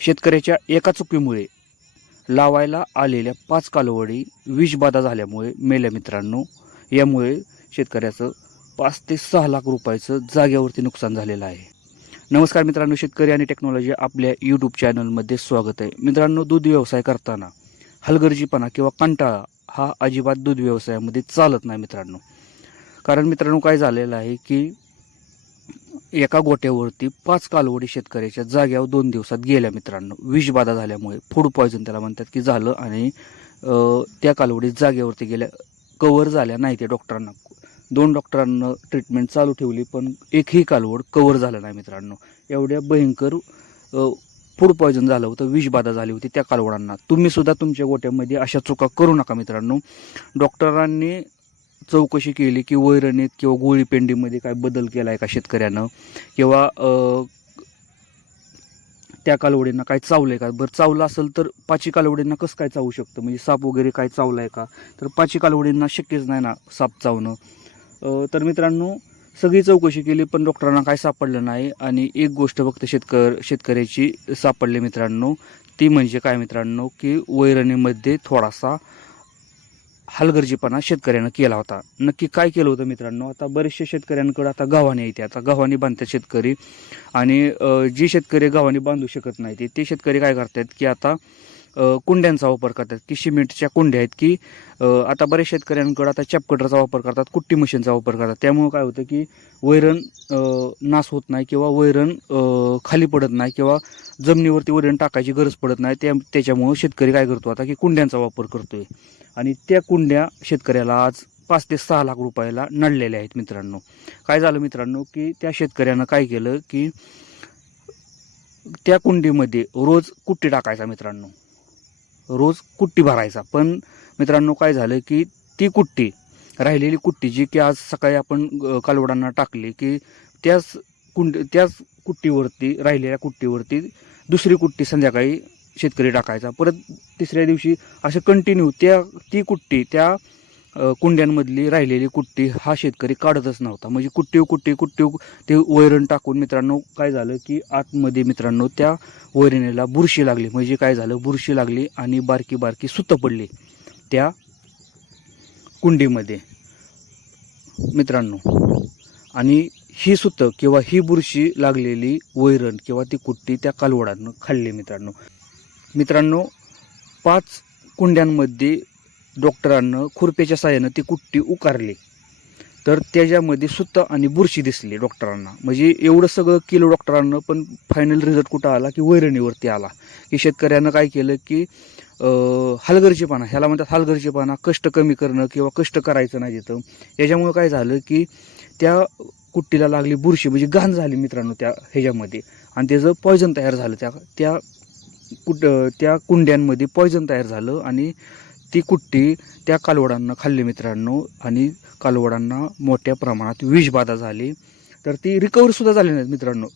शेतकऱ्याच्या एका चुकीमुळे लावायला आलेल्या पाच कालवडी विषबाधा झाल्यामुळे मेल्या मित्रांनो यामुळे शेतकऱ्याचं पाच ते सहा लाख रुपयाचं जागेवरती नुकसान झालेलं आहे. नमस्कार मित्रांनो शेतकरी आणि टेक्नॉलॉजी आपल्या यूट्यूब चॅनलमध्ये स्वागत आहे. मित्रांनो दूध व्यवसाय करताना हलगर्जीपणा किंवा कंटाळा हा अजिबात दूध व्यवसायामध्ये चालत नाही मित्रांनो. कारण मित्रांनो काय झालेलं आहे की एका गोट्यावरती पाच कालवडी शेतकऱ्याच्या जाग्यावर दोन दिवसात गेल्या मित्रांनो. विषबाधा झाल्यामुळे फूड पॉयझन त्याला म्हणतात की झालं आणि त्या कालवडी जागेवरती गेल्या कवर झाल्या नाही त्या डॉक्टरांना दोन डॉक्टरांना ट्रीटमेंट चालू ठेवली पण एकही कालवड कवर झालं नाही मित्रांनो. एवढ्या भयंकर फूड पॉयझन झालं होतं विषबाधा झाली होती त्या कालवडांना. तुम्ही सुद्धा तुमच्या गोट्यामध्ये अशा चुका करू नका मित्रांनो. डॉक्टरांनी चौकशी केली की वैरणीत किंवा गोळीपेंडीमध्ये काय बदल केला आहे का शेतकऱ्यानं? किंवा त्या कालवडींना काय चावलं आहे का? बरं चावलं असेल तर पाची कालवडींना कसं काय चावू शकतं? म्हणजे साप वगैरे काय चावलं आहे का? तर पाची कालवडींना शक्यच नाही ना साप चावणं. तर मित्रांनो सगळी चौकशी केली पण डॉक्टरांना काय सापडलं नाही. आणि एक गोष्ट फक्त शेतकर शेतकऱ्याची सापडली मित्रांनो ती म्हणजे काय मित्रांनो की वैरणीमध्ये थोडासा हलगर्जीपणा शेतकऱ्यानं केला होता. नक्की काय केलं होतं मित्रांनो? आता बरेचशा शेतकऱ्यांकडे आता गव्हाणे येते. आता गव्हाणे बांधतात शेतकरी. आणि जे शेतकरी गव्हाणे बांधू शकत नाही ते शेतकरी काय करतात की आता कुंड्यांचा वापर करतात. की सिमेंटच्या कुंड्या आहेत की आता बऱ्याच शेतकऱ्यांकडे आता चॅपकटरचा वापर करतात कुट्टी मशीनचा वापर करतात. त्यामुळे काय होतं की वैरण नास नाश होत नाही किंवा वैरण खाली पडत नाही किंवा जमिनीवरती वैरण टाकायची गरज पडत नाही. त्या त्याच्यामुळं शेतकरी काय करतो आता की कुंड्यांचा वापर करतोय. आणि त्या कुंड्या शेतकऱ्याला आज पाच ते सहा लाख रुपयाला नडलेल्या आहेत मित्रांनो. काय झालं मित्रांनो की त्या शेतकऱ्यानं काय केलं की त्या कुंडीमध्ये रोज कुट्टी टाकायचा मित्रांनो. रोज कुट्टी भरायचा. पण मित्रांनो काय झालं की ती कुट्टी राहिलेली कुट्टी जी की आज सकाळी आपण कालवडांना टाकली की त्याच कुंड त्याच कुट्टीवरती राहिलेल्या कुट्टीवरती दुसरी कुट्टी संध्याकाळी शेतकरी टाकायचा. परत तिसऱ्या दिवशी असं कंटिन्यू त्या ती कुट्टी त्या कुंड्यांमधली राहिलेली कुट्टी हा शेतकरी काढतच नव्हता. म्हणजे कुट्टी कुट्टी कुट्टी ते वैरण टाकून मित्रांनो काय झालं की आतमध्ये मित्रांनो त्या वैरणीला बुरशी लागली. म्हणजे काय झालं? बुरशी लागली आणि बारकी बारकी सुतं पडली त्या कुंडीमध्ये. मित्रांनो आणि ही सुतं किंवा ही बुरशी लागलेली वैरण किंवा ती कुट्टी त्या कालवडानं खाल्ली मित्रांनो. मित्रांनो पाच कुंड्यांमध्ये डॉक्टरांनं खुरप्याच्या साहाय्यानं ती कुट्टी उकारली. तर त्याच्यामध्ये सुत्ता आणि बुरशी दिसली डॉक्टरांना. म्हणजे एवढं सगळं केलं डॉक्टरांना पण फायनल रिझल्ट कुठं आला की वैरणीवरती आला. की शेतकऱ्यानं काय केलं की अं, हलगर्जीपणा ह्याला म्हणतात हलगर्जीपणा कष्ट कमी करणं किंवा कष्ट करायचं नाही तिथं. याच्यामुळं काय झालं की त्या कुट्टीला लागली बुरशी म्हणजे घाण झाली मित्रांनो त्या ह्याच्यामध्ये. आणि त्याचं पॉयझन तयार झालं. त्या त्या कुट त्या कुंड्यांमध्ये पॉयझन तयार झालं आणि ती कुट्टी त्या कालवडांना खाल्ली मित्रांनो. आणि कालवडांना मोठ्या प्रमाणात विषबाधा झाली. तर ती रिकवर सुद्धा झाली नाहीत मित्रांनो.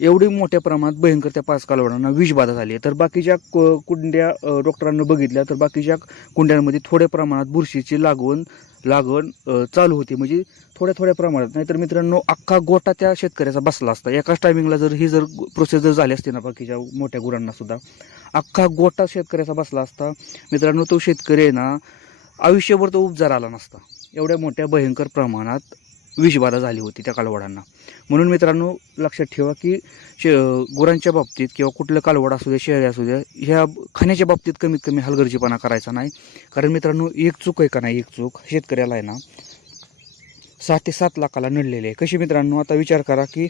एवढी मोठ्या प्रमाणात भयंकर त्या पाच कालवडांना विषबाधा झाली आहे. तर बाकीच्या कु- कुंड्या डॉक्टरांना बघितल्या तर बाकीच्या कुंड्यांमध्ये थोड्या प्रमाणात बुरशीची लागवण लागवण चालू होती. म्हणजे थोड्या थोड्या प्रमाणात. नाहीतर मित्रांनो अख्खा गोटा त्या शेतकऱ्याचा बसला असता. एकाच टायमिंगला जर ही जर प्रोसेस जर झाली असती ना बाकीच्या मोठ्या गुरांना सुद्धा अख्खा गोटा शेतकऱ्याचा बसला असता. मित्रांनो तो शेतकरी आहे ना आयुष्यभर तो उपजार आला नसता. एवढ्या मोठ्या भयंकर प्रमाणात विषबाधा झाली होती त्या कालवडांना. म्हणून मित्रांनो लक्षात ठेवा की शे गुरांच्या बाबतीत किंवा कुठलं कालवड असू द्या शेळ्या असू द्या ह्या खाण्याच्या बाबतीत कमीत कमी हलगर्जीपणा करायचा नाही. कारण मित्रांनो एक चूक आहे का नाही? एक चूक. शेतकऱ्याला आहे ना सहा ते सात लाखाला नडलेले आहे. कशी मित्रांनो आता विचार करा की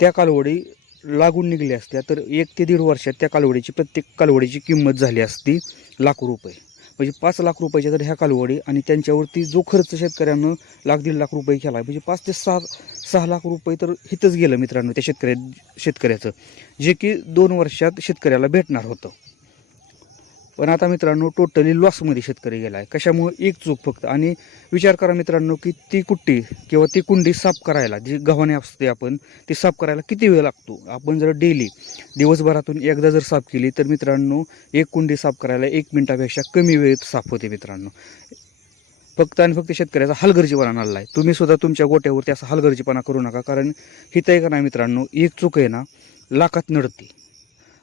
त्या कालवडी लागून निघल्या असत्या तर एक ते दीड वर्षात त्या कालवडीची प्रत्येक कालवडीची किंमत झाली असती लाखो रुपये. म्हणजे पाच लाख रुपयाच्या तर ह्या कालवडी आणि त्यांच्यावरती जो खर्च शेतकऱ्यानं लाख दीड लाख रुपये केला आहे, म्हणजे पाच ते सहा सहा लाख रुपये तर हिथंच गेलं मित्रांनो त्या शेतकऱ्या शेतकऱ्याचं जे की दोन वर्षात शेतकऱ्याला भेटणार होतं. पण आता मित्रांनो टोटली लॉसमध्ये शेतकरी गेला आहे कशामुळे? एक चूक फक्त. आणि विचार करा मित्रांनो की ती कुट्टी किंवा ती कुंडी साफ करायला जी गव्हाणे असते आपण ती साफ करायला किती वेळ लागतो? आपण जर डेली दिवसभरातून एकदा जर साफ केली तर मित्रांनो एक कुंडी साफ करायला एक मिनिटापेक्षा कमी वेळेत साफ होते मित्रांनो. फक्त आणि फक्त शेतकऱ्याचा हलगर्जीपणा आणला आहे तुम्ही सुद्धा तुमच्या गोट्यावरती असा हलगर्जीपणा करू नका कारण हित आहे का नाही मित्रांनो एक चूक आहे ना लाखात नडते.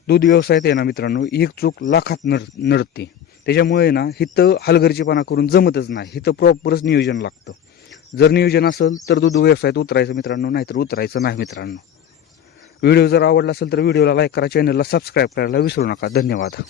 दूध व्यवसायात आहे ना मित्रांनो एक चूक लाखात नड नडते. त्याच्यामुळे ना हिथं हलगर्जीपणा करून जमतच नाही. हिथं प्रॉपरच नियोजन लागतं. जर नियोजन असेल तर दूध व्यवसायात उतरायचं मित्रांनो नाहीतर उतरायचं नाही मित्रांनो. व्हिडिओ जर आवडला असेल तर व्हिडिओला लाईक करा चॅनलला सबस्क्राईब करायला विसरू नका. धन्यवाद.